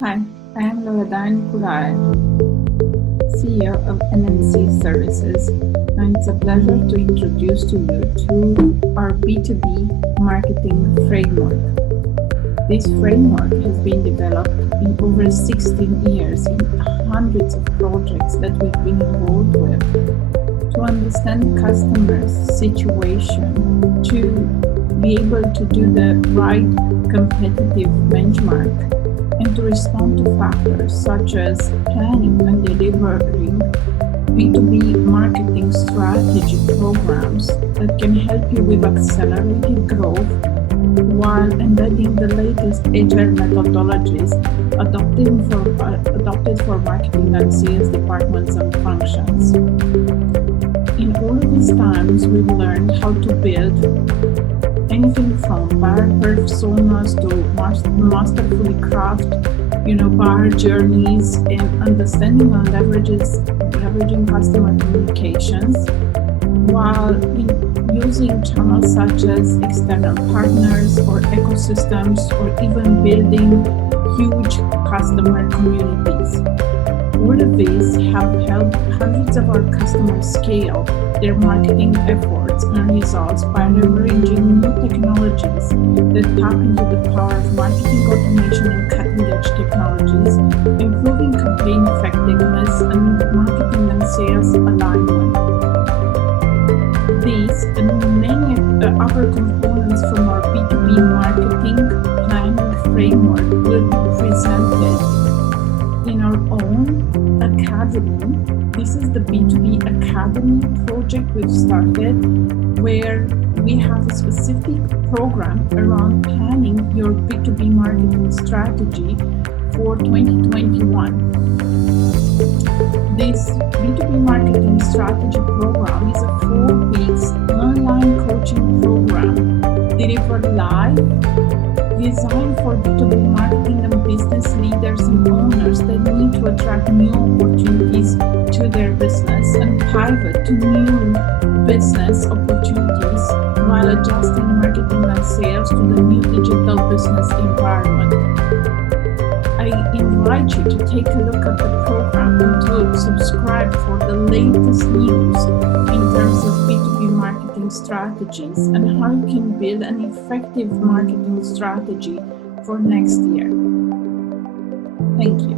Hi, I am Loredana Kurai, CEO of NNC Services, and it's a pleasure to introduce to you to our B2B marketing framework. This framework has been developed in over 16 years in hundreds of projects that we've been involved with to understand customers' situation, to be able to do the right competitive benchmark, and to respond to factors such as planning and delivering B2B marketing strategy programs that can help you with accelerated growth while embedding the latest agile methodologies adopted for marketing and sales departments and functions. In all of these times, we've learned how to build anything from buyer personas to masterfully craft, buyer journeys, and understanding and leveraging customer communications, while using channels such as external partners or ecosystems, or even building huge customer communities. All of these have helped hundreds of our customers scale their marketing efforts and results by leveraging new technologies that tap into the power of marketing automation and cutting-edge technologies, improving campaign effectiveness and marketing and sales alignment. These and many other components from our B2B marketing planning framework will be presented in our own academy. This is the B2B Academy project we've started, where we have a specific program around planning your B2B marketing strategy for 2021. This B2B marketing strategy program is a 4-week online coaching program delivered live, designed for B2B marketing and business leaders and owners that need to attract new opportunities to their business and pivot to new business opportunities while adjusting marketing and sales to the new digital business environment. I invite you to take a look at the program and to subscribe for the latest news in terms of B2B marketing strategies and how you can build an effective marketing strategy for next year. Thank you.